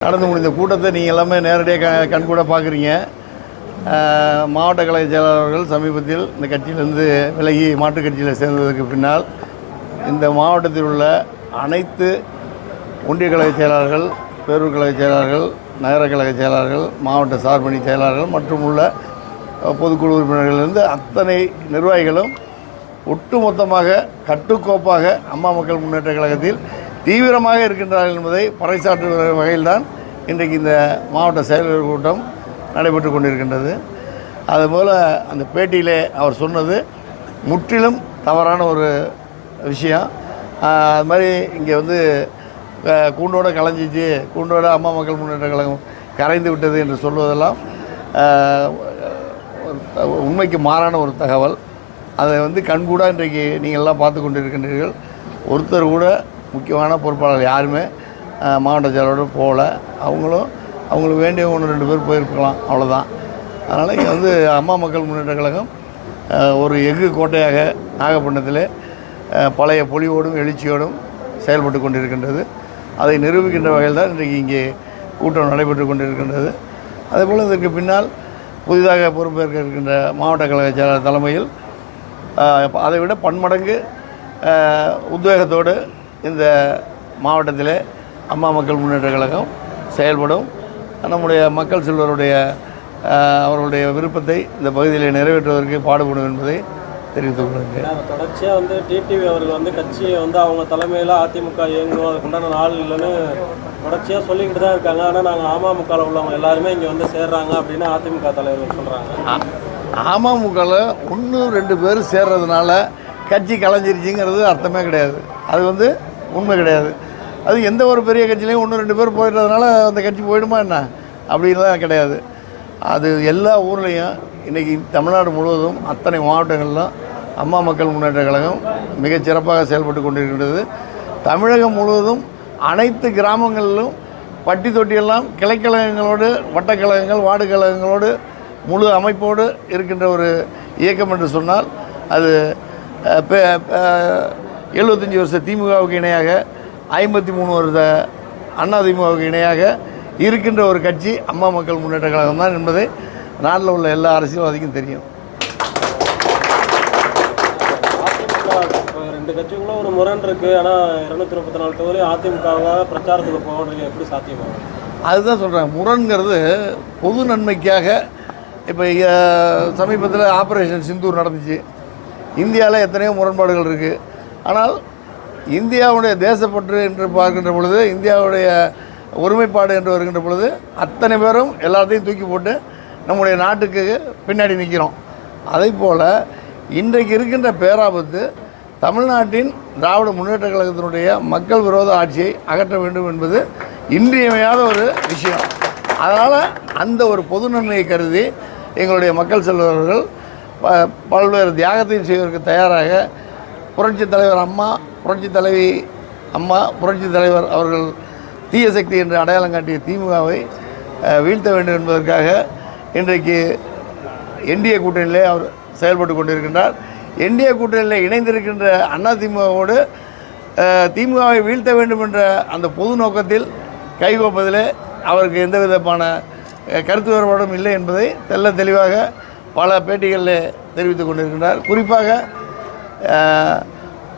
நடந்து முடிந்த கூட்டத்தை நீங்கள் எல்லாமே நேரடியாக க கண்கூட பார்க்குறீங்க. மாவட்ட கழக செயலாளர்கள் சமீபத்தில் இந்த கட்சியிலிருந்து விலகி மாற்றுக் கட்சியில் சேர்ந்ததற்கு பின்னால் இந்த மாவட்டத்தில் உள்ள அனைத்து ஒன்றிய கழக செயலாளர்கள் பேரூர் கழக செயலாளர்கள் நகர கழக செயலாளர்கள் மாவட்ட சார்பணி செயலாளர்கள் மற்றும் உள்ள பொதுக்குழு உறுப்பினர்களிலிருந்து அத்தனை நிர்வாகிகளும் ஒட்டுமொத்தமாக கட்டுக்கோப்பாக அம்மா மக்கள் முன்னேற்ற கழகத்தில் தீவிரமாக இருக்கின்றார்கள் என்பதை பறைசாற்றுகிற வகையில்தான் இன்றைக்கு இந்த மாவட்ட செயலர் கூட்டம் நடைபெற்று கொண்டிருக்கின்றது. அதுபோல் அந்த பேட்டியிலே அவர் சொன்னது முற்றிலும் தவறான ஒரு விஷயம். அது மாதிரி இங்கே வந்து கூண்டோடு கூண்டோட கலைஞ்சிச்சு கூண்டோட அம்மா மக்கள் முன்னேற்ற கழகம் கரைந்து விட்டது என்று சொல்வதெல்லாம் உண்மைக்கு மாறான ஒரு தகவல். அதை வந்து கண்கூடாக இன்றைக்கு நீங்கள் எல்லாம் பார்த்து கொண்டிருக்கின்றீர்கள். ஒருத்தர் கூட முக்கியமான பொறுப்பாளர் யாருமே மாவட்ட செயலரோடு போகல. அவங்களும் அவங்களுக்கு வேண்டிய ஒன்று ரெண்டு பேர் போயிருக்கலாம் அவ்வளோதான் அதனால் இங்கே வந்து அம்மா மக்கள் முன்னேற்ற கழகம் ஒரு எஃகு கோட்டையாக நாகப்பட்டினத்தில் பழைய பொலிவோடும் எழுச்சியோடும் செயல்பட்டு கொண்டிருக்கின்றது. அதை நிரூபிக்கின்ற வகையில் தான் இன்றைக்கு இங்கே கூட்டம் நடைபெற்று கொண்டிருக்கின்றது. அதேபோல் இதற்கு பின்னால் புதிதாக பொறுப்பேற்க இருக்கின்ற மாவட்ட கழக செயலாளர் தலைமையில் அதை விட பன்மடங்கு உத்வேகத்தோடு இந்த மாவட்டத்திலே அம்மா மக்கள் முன்னேற்ற கழகம் செயல்படும். நம்முடைய மக்கள் செல்வருடைய அவர்களுடைய விருப்பத்தை இந்த பகுதியில் நிறைவேற்றுவதற்கு பாடுபடும் என்பதை தெரிவித்துக் கொள்கிறேன். ஏன்னா, தொடர்ச்சியா வந்து டிடிவி அவர்கள் வந்து கட்சியை வந்து அவங்க தலைமையில அதிமுக இயங்கணும் அதுக்குண்டான நாள் இல்லைன்னு தொடர்ச்சியா சொல்லிக்கிட்டு தான் இருக்காங்க. ஆனா நாங்க அமமுகவில் உள்ளவங்க எல்லாருமே இங்க வந்து சேர்றாங்க அப்படின்னு அதிமுக தலைவர்கள் சொல்றாங்க. அமமுகவில் ஒன்று ரெண்டு பேர் சேர்றதுனால கட்சி கலைஞ்சிருச்சுங்கிறது அர்த்தமே கிடையாது. அது வந்து உண்மை கிடையாது. அது எந்த ஒரு பெரிய கட்சியிலையும் ஒன்று ரெண்டு பேர் போயிடுறதுனால அந்த கட்சி போயிடுமா என்ன? அப்படின்லாம் கிடையாது. அது எல்லா ஊர்லேயும் இன்றைக்கி தமிழ்நாடு முழுவதும் அத்தனை மாவட்டங்களிலும் அம்மா மக்கள் முன்னேற்ற கழகம் மிகச் சிறப்பாக செயல்பட்டு கொண்டிருக்கின்றது. தமிழகம் முழுவதும் அனைத்து கிராமங்களிலும் பட்டி தொட்டியெல்லாம் கிளைக்கழகங்களோடு வட்டக்கழகங்கள் வார்டு கழகங்களோடு முழு அமைப்போடு இருக்கின்ற ஒரு இயக்கம் என்று சொன்னால் அது 75 வருஷ திமுகவுக்கு இணையாக ஐம்பத்தி மூணு வருஷ அண்ணா திமுகவுக்கு இணையாக இருக்கின்ற ஒரு கட்சி அம்மா மக்கள் முன்னேற்ற கழகம் தான் என்பதை நாட்டில் உள்ள எல்லா அரசியல்வாதிக்கும் தெரியும். ரெண்டு கட்சிக்குள்ள ஒரு முரண் இருக்கு. ஆனா இருநூத்தி முப்பத்தி நாலு தொகுதி அதிமுகவாக பிரச்சாரத்துக்கு போகிறது எப்படி சாத்தியமாகும் அதுதான் சொல்கிறேன் முரண்கிறது பொது நன்மைக்காக இப்போ சமீபத்தில் ஆப்ரேஷன் சிந்தூர் நடந்துச்சு. இந்தியாவில் எத்தனையோ முரண்பாடுகள் இருக்குது ஆனால் இந்தியாவுடைய தேசப்பற்று என்று பார்க்கின்ற பொழுது இந்தியாவுடைய ஒருமைப்பாடு என்று வருகின்ற பொழுது அத்தனை பேரும் எல்லாத்தையும் தூக்கி போட்டு நம்முடைய நாட்டுக்கு பின்னாடி நிற்கிறோம். அதே போல் இன்றைக்கு இருக்கின்ற பேராபத்து தமிழ்நாட்டின் திராவிட முன்னேற்ற கழகத்தினுடைய மக்கள் விரோத ஆட்சியை அகற்ற வேண்டும் என்பது இன்றியமையாத ஒரு விஷயம். அதனால் அந்த ஒரு பொது நன்மையை கருதி எங்களுடைய மக்கள் செல்வர்கள் ப- பல்வேறு தியாகத்தையும் செய்வதற்கு தயாராக புரட்சித் தலைவர் அம்மா புரட்சித் தலைவி அம்மா புரட்சித் தலைவர் அவர்கள் தீய சக்தி என்று அடையாளம் காட்டிய திமுகவை வீழ்த்த வேண்டும் என்பதற்காக இன்றைக்கு என்டிஏ கூட்டணியிலே அவர் செயல்பட்டு கொண்டிருக்கின்றார். என்டிஏ கூட்டணியில் இணைந்திருக்கின்ற அண்ணா திமுகவோடு திமுகவை வீழ்த்த வேண்டும் என்ற அந்த பொது நோக்கத்தில் கைகோப்பதிலே அவருக்கு எந்த விதமான கருத்து வேறுபாடும் இல்லை என்பதை தெல்ல தெளிவாக பல பேட்டிகளில் தெரிவித்துக் கொண்டிருக்கின்றார். குறிப்பாக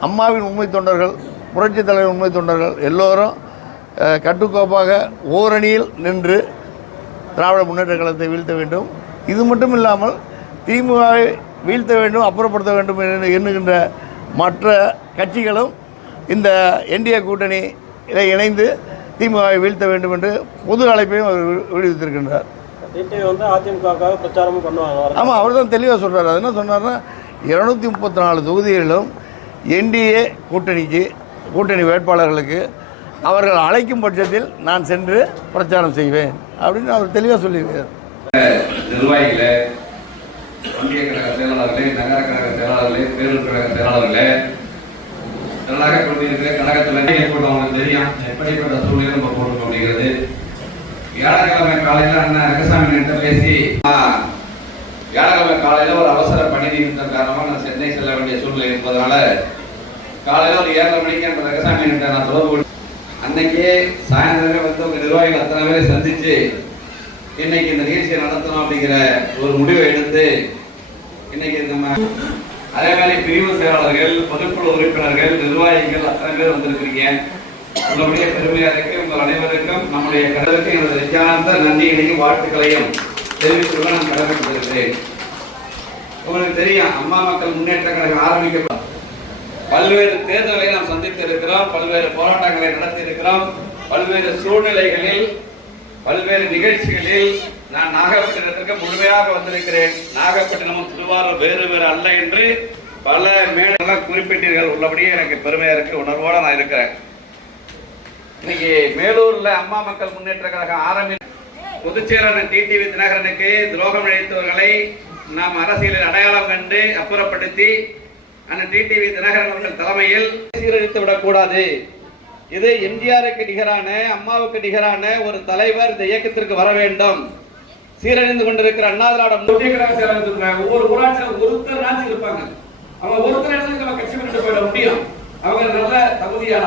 அம்மாவின் உண்மை தொண்டர்கள் புரட்சித் தலைவர் உண்மை தொண்டர்கள் எல்லோரும் கட்டுக்கோப்பாக ஓரணியில் நின்று திராவிட முன்னேற்ற கழகத்தை வீழ்த்த வேண்டும். இது மட்டும் இல்லாமல் திமுகவை வீழ்த்த வேண்டும் அப்புறப்படுத்த வேண்டும் என்று எண்ணுகின்ற மற்ற கட்சிகளும் இந்த என்டிஏ கூட்டணி இதை இணைந்து திமுகவை வீழ்த்த வேண்டும் என்று பொது அழைப்பையும் அவர் விடுவித்திருக்கின்றார். வந்து அதிமுகவுக்காக பிரச்சாரமும் பண்ணுவாங்க. ஆமாம் அவர் தான் தெளிவாக சொல்கிறார் அது என்ன சொன்னார்னா இருநூத்தி முப்பத்தி நாலு தொகுதிகளிலும் என்டிஏ கூட்டணிக்கு கூட்டணி வேட்பாளர்களுக்கு அவர்கள் அழைக்கும் பட்சத்தில் நான் சென்று பிரச்சாரம் செய்வேன் அப்படின்னு அவர் தெளிவாக சொல்லியிருக்கார் நிர்வாகிகளே ஒன்றிய கழக செயலாளர்களே நகர கழக செயலாளர்களே பேரூர் கழக செயலாளர்களே நல்லாக கொண்டிருக்கிற கழகத்தில் போட்டு அவங்களுக்கு தெரியும் எப்படிப்பட்ட சூழ்நிலை நம்ம போட்டு அப்படிங்கிறது. வியாழக்கிழமை காலையில் அண்ணன் ரங்கசாமி கிட்ட பேசி வியாழக்கிழமை காலையில் ஒரு யுத்தம் காரணமாக நான் சென்னை செல்ல வேண்டிய சூழ்நிலை இருப்பதனால காலையில் ஒரு ஏழரை மணிக்கு அந்த ரகசாமி கிட்ட நான் தொடர்பு அன்னைக்கே சாயந்தரமே வந்து உங்கள் நிர்வாகிகள் அத்தனை பேரை சந்திச்சு இன்னைக்கு இந்த நிகழ்ச்சியை நடத்தணும் அப்படிங்கிற ஒரு முடிவை எடுத்து இன்னைக்கு நம்ம அதே மாதிரி பிரிவு செயலாளர்கள் பொதுக்குழு உறுப்பினர்கள் நிர்வாகிகள் அத்தனை பேர் வந்திருக்கிறீங்க. உங்களுடைய பெருமையா இருக்கு. உங்கள் அனைவருக்கும் நம்முடைய கடலுக்கு எனது நிஜானந்த நன்றிகளையும் வாழ்த்துக்களையும் தெரிவித்துள்ள நான் கடமைப்பட்டிருக்கிறேன். உங்களுக்கு தெரியும் அம்மா மக்கள் முன்னேற்ற கழகம் ஆரம்பிக்கப்படும் பல்வேறு தேர்தல்களை நாம் சந்தித்து இருக்கிறோம் பல்வேறு போராட்டங்களை நடத்தி இருக்கிறோம் பல்வேறு சூழ்நிலைகளில் பல்வேறு நிகழ்ச்சிகளில் நான் நாகப்பட்டினத்திற்கு முழுமையாக வந்திருக்கிறேன். நாகப்பட்டினமும் திருவாரூர் வேறு வேறு அல்ல என்று பல மேடெல்லாம் குறிப்பிட்டீர்கள். உள்ளபடியே எனக்கு பெருமையாக இருக்கு உணர்வோட நான் இருக்கிறேன். இன்னைக்கு மேலூர்ல அம்மா மக்கள் முன்னேற்ற கழகம் ஆரம்பி பொதுச் டிடிவி தினகரனுக்கு துரோகம் இழைத்தவர்களை நாம் அரசியலில் அடையாளம் கண்டு அப்புறப்படுத்தி அந்த டிடிவி தினகரன் அவர்கள் தலைமையில் சீரழித்து விடக்கூடாது. இது எம்ஜிஆருக்கு நிகரான அம்மாவுக்கு நிகரான ஒரு தலைவர் இந்த இயக்கத்திற்கு வர வேண்டும். சீரழிந்து கொண்டிருக்கிற அண்ணா திராவிட செயலாளர் ஒவ்வொரு ஊராட்சியில் ஒருத்தர் நாச்சு இருப்பாங்க. அவங்க ஒருத்தர் இடத்துக்கு நம்ம கட்சி பண்ணிட்டு போயிட முடியும்? அவங்க நல்ல தகுதியான